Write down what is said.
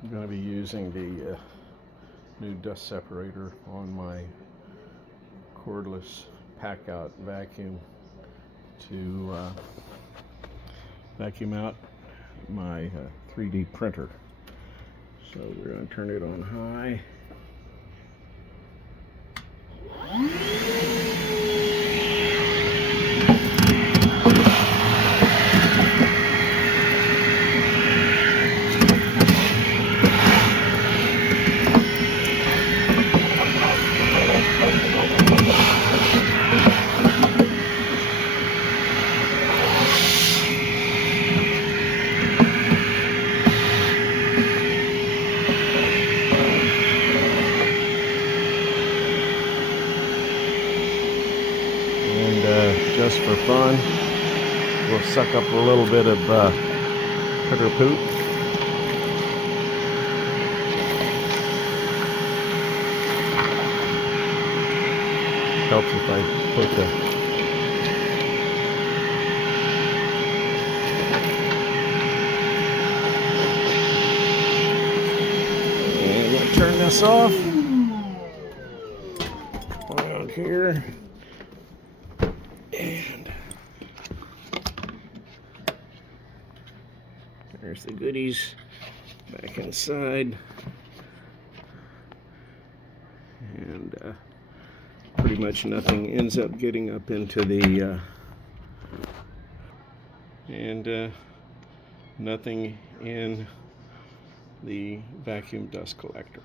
I'm going to be using the new dust separator on my cordless Packout Vacuum to vacuum out my 3D printer. So we're going to turn it on high. Just for fun, we'll suck up a little bit of critter poop. Helps if I put and we'll turn this off. Out here. And there's the goodies back inside. And pretty much nothing ends up getting up into the nothing in the vacuum dust collector.